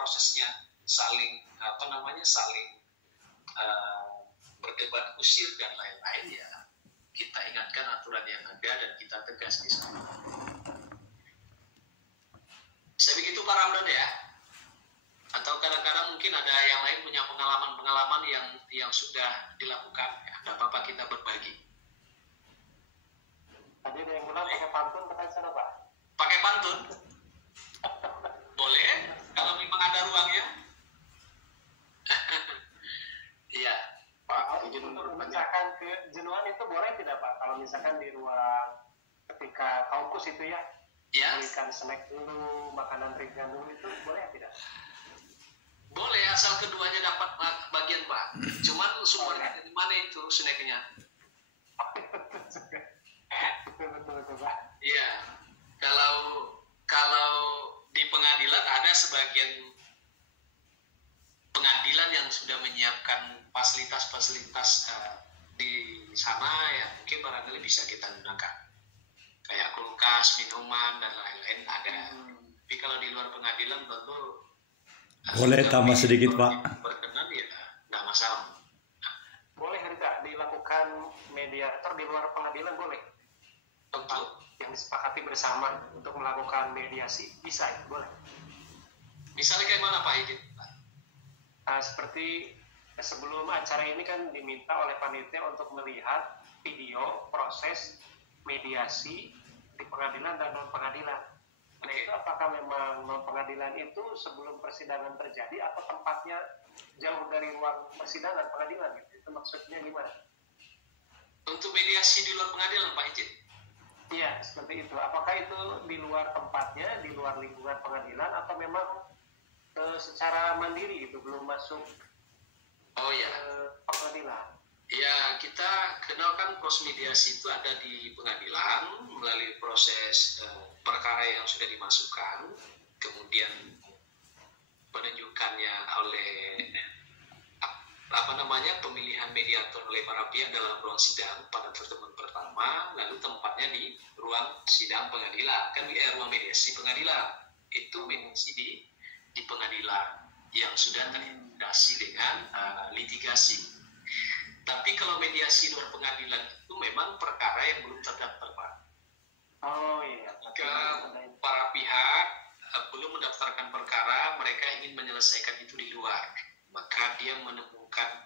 prosesnya saling saling berdebat kusir dan lain-lain, ya kita ingatkan aturan yang ada dan kita tegas di sana. Saya begitu Pak Ramdan ya. Atau kadang-kadang mungkin ada yang lain punya pengalaman-pengalaman yang sudah dilakukan. Ya, nggak apa-apa kita berbagi. Tadi ada yang bilang pakai pantun, katanya sana Pak. Pakai pantun? Boleh, kalau memang ada ruangnya. Iya, Pak. Untuk memecahkan kejenuhan itu boleh tidak Pak? Kalau misalkan di ruang ketika kaukus itu ya, berikan snack dulu, makanan ringan dulu, itu boleh tidak? Boleh, asal keduanya dapat bagian Pak. Cuman sumbernya dari mana itu snacknya? Betul Pak. Iya, kalau di pengadilan ada sebagian pengadilan yang sudah menyiapkan fasilitas-fasilitas di sana, ya mungkin barangkali bisa kita gunakan, kayak kulkas, minuman dan lain-lain ada. Tapi kalau di luar pengadilan tentu boleh tambah sedikit Pak. Berkenan ya nggak masalah. Boleh tidak dilakukan mediator di luar pengadilan, boleh? Tentu. Yang disepakati bersama untuk melakukan mediasi, bisa ya? Boleh. Misalnya kayak mana Pak Idin? Seperti sebelum acara ini kan diminta oleh panitia untuk melihat video proses mediasi di pengadilan dan non pengadilan. Nah itu apakah memang non pengadilan itu sebelum persidangan terjadi atau tempatnya jauh dari ruang persidangan pengadilan? Itu maksudnya gimana? Untuk mediasi di luar pengadilan Pak Idin? Iya, seperti itu. Apakah itu di luar tempatnya, di luar lingkungan pengadilan, atau memang secara mandiri itu belum masuk pengadilan? Ya, kita kenalkan proses mediasi itu ada di pengadilan melalui proses perkara yang sudah dimasukkan, kemudian penunjukannya oleh pemilihan mediator oleh para pihak dalam ruang sidang pada pertemuan pertama, lalu tempatnya di ruang sidang pengadilan, kan ruang mediasi pengadilan. Itu mediasi di pengadilan yang sudah terintegrasi dengan litigasi. Tapi kalau mediasi luar pengadilan itu memang perkara yang belum terdaftar Pak. Oh iya. Maka para pihak belum mendaftarkan perkara, mereka ingin menyelesaikan itu di luar. Maka dia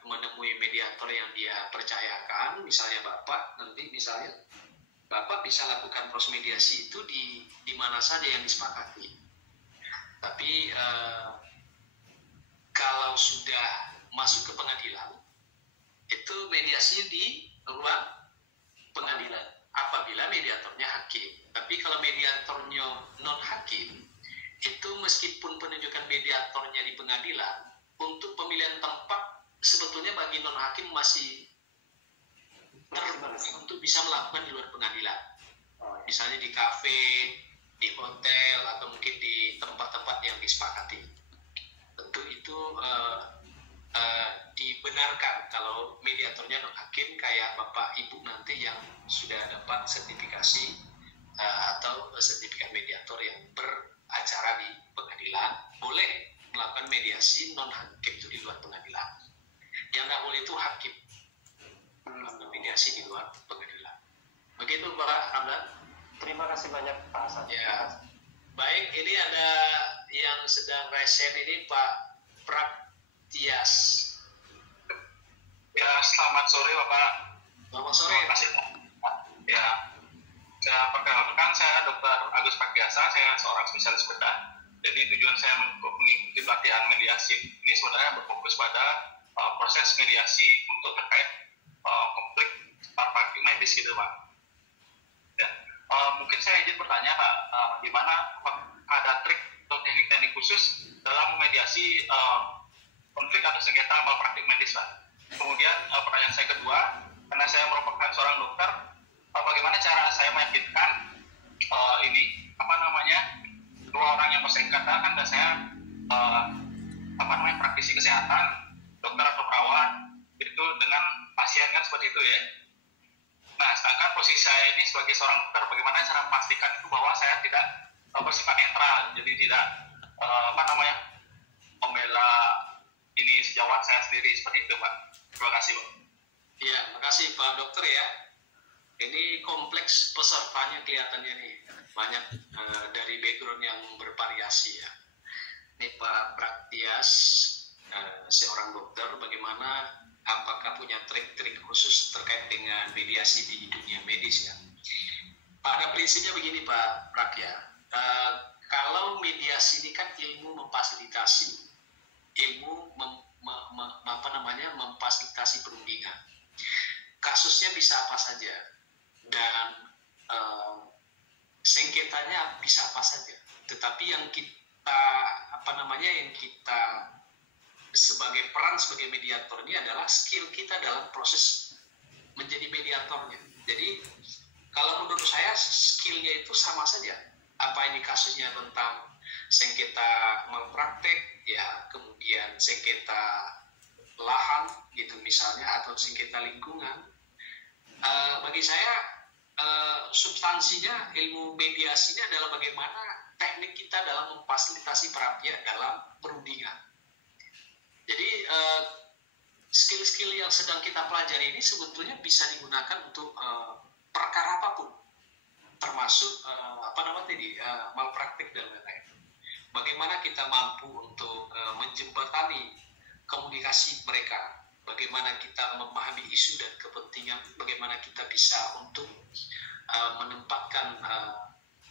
menemui mediator yang dia percayakan, misalnya Bapak, nanti misalnya Bapak bisa lakukan proses mediasi itu di mana saja yang disepakati. Tapi kalau sudah masuk ke pengadilan, itu mediasinya di ruang pengadilan apabila mediatornya hakim. Tapi kalau mediatornya non hakim, itu meskipun penunjukan mediatornya di pengadilan, untuk pemilihan tempat sebetulnya bagi non hakim masih terbuka untuk bisa melakukan di luar pengadilan. Misalnya di kafe, di hotel, atau mungkin di tempat-tempat yang disepakati. Tentu itu dibenarkan kalau mediatornya non hakim kayak Bapak Ibu nanti yang sudah dapat sertifikasi atau sertifikat mediator yang beracara di pengadilan, boleh melakukan mediasi non hakim itu di luar pengadilan. Yang nggak boleh itu hakim melakukan mediasi di luar pengadilan. Begitu Pak Ramdan. Terima kasih banyak Pak Hasan. Ya. Baik, ini ada yang sedang resen ini Pak Pratias. Ya, selamat sore Bapak. Selamat sore. Terima kasih. Ya, saya perkenalkan, saya Dr. Agus Pragiasa, saya seorang spesialis bedah. Jadi tujuan saya mengikuti pelatihan mediasi ini sebenarnya berfokus pada proses mediasi untuk terkait konflik praktik medis gitu Pak. Ya, mungkin saya izin bertanya Pak, gimana ada trik atau teknik-teknik khusus dalam memediasi konflik atau sengketa malpraktik medis Pak. Kemudian pertanyaan saya kedua, karena saya merupakan seorang dokter, bagaimana cara saya meyakinkan dua orang yang bersengketa kan biasanya praktisi kesehatan, dokter atau perawat itu dengan pasien kan seperti itu ya. Nah, sedangkan posisi saya ini sebagai seorang dokter, bagaimana cara memastikan itu bahwa saya tidak bersifat netral, jadi tidak dokter ya. Ini kompleks pesertanya kelihatannya nih, banyak dari background yang bervariasi ya. Ini Pak Praktias, seorang dokter, bagaimana, apakah punya trik-trik khusus terkait dengan mediasi di dunia medis ya? Pada prinsipnya begini Pak Prak ya, kalau mediasi ini kan ilmu memfasilitasi, ilmu memfasilitasi perundingan. Kasusnya bisa apa saja dan sengketanya bisa apa saja. Tetapi yang kita yang kita sebagai peran sebagai mediator ini adalah skill kita dalam proses menjadi mediatornya. Jadi kalau menurut saya skillnya itu sama saja. Apa ini kasusnya tentang sengketa malpraktek ya, kemudian sengketa lahan gitu misalnya, atau sengketa lingkungan. Bagi saya substansinya ilmu mediasi ini adalah bagaimana teknik kita dalam memfasilitasi para pihak dalam perundingan. Jadi skill-skill yang sedang kita pelajari ini sebetulnya bisa digunakan untuk perkara apapun, termasuk malpraktik dan lain-lain. Bagaimana kita mampu untuk menjembatani komunikasi mereka, bagaimana kita memahami isu dan kepentingan, bagaimana kita bisa untuk menempatkan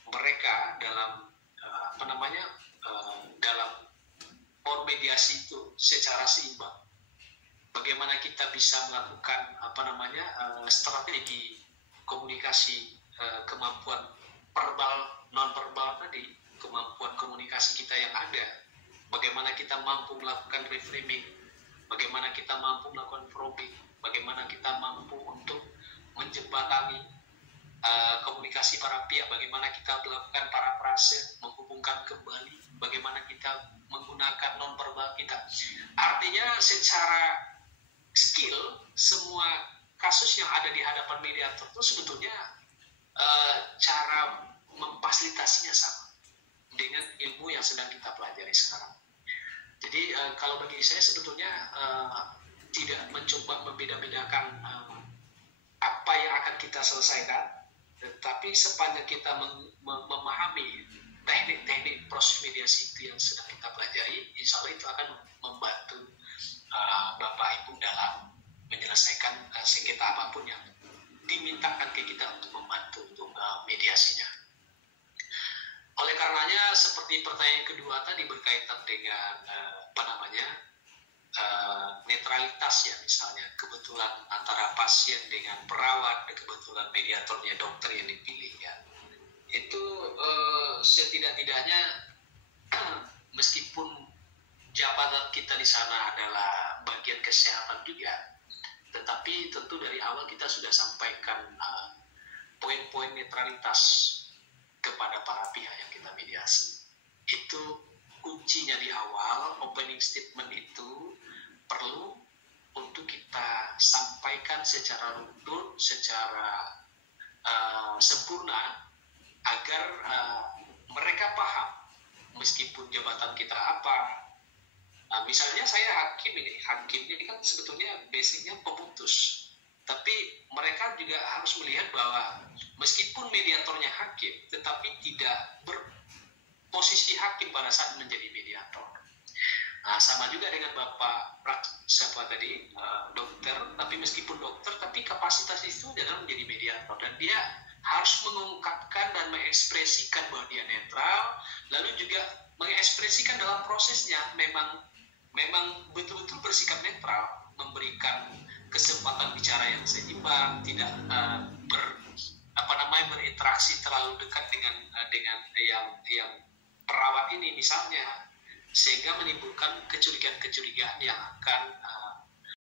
mereka dalam dalam mediasi itu secara seimbang. Bagaimana kita bisa melakukan strategi komunikasi, kemampuan verbal, non verbal tadi, kemampuan komunikasi kita yang ada. Bagaimana kita mampu melakukan reframing, bagaimana kita mampu melakukan probing, bagaimana kita mampu untuk menjembatani komunikasi para pihak, bagaimana kita melakukan parafrase, menghubungkan kembali, bagaimana kita menggunakan non-verbal kita. Artinya secara skill, semua kasus yang ada di hadapan mediator itu sebetulnya cara memfasilitasinya sama dengan ilmu yang sedang kita pelajari sekarang. Jadi kalau bagi saya sebetulnya tidak mencoba membeda-bedakan apa yang akan kita selesaikan, tetapi sepanjang kita memahami teknik-teknik proses mediasi itu yang sedang kita pelajari, insya Allah itu akan membantu Bapak Ibu dalam menyelesaikan sengketa apapun yang dimintakan ke kita untuk membantu untuk mediasinya. Oleh karenanya, seperti pertanyaan kedua tadi berkaitan dengan netralitas ya, misalnya kebetulan antara pasien dengan perawat, kebetulan mediatornya dokter yang dipilih ya, itu setidak-tidaknya meskipun jabatan kita di sana adalah bagian kesehatan juga, tetapi tentu dari awal kita sudah sampaikan poin-poin netralitas kepada para pihak yang kita mediasi. Itu kuncinya di awal. Opening statement itu perlu untuk kita sampaikan secara runtut, secara sempurna, agar mereka paham meskipun jabatan kita apa. Misalnya saya hakim ini kan sebetulnya basicnya pemutus, tapi mereka juga harus melihat bahwa meskipun mediatornya hakim, tetapi tidak berposisi hakim pada saat menjadi mediator. Nah, sama juga dengan Bapak siapa tadi, dokter, tapi meskipun dokter, tapi kapasitas itu adalah menjadi mediator, dan dia harus mengungkapkan dan mengekspresikan bahwa dia netral, lalu juga mengekspresikan dalam prosesnya memang betul-betul bersikap netral, memberikan kesempatan bicara yang seimbang, tidak berinteraksi terlalu dekat dengan yang perawat ini misalnya, sehingga menimbulkan kecurigaan-kecurigaan yang akan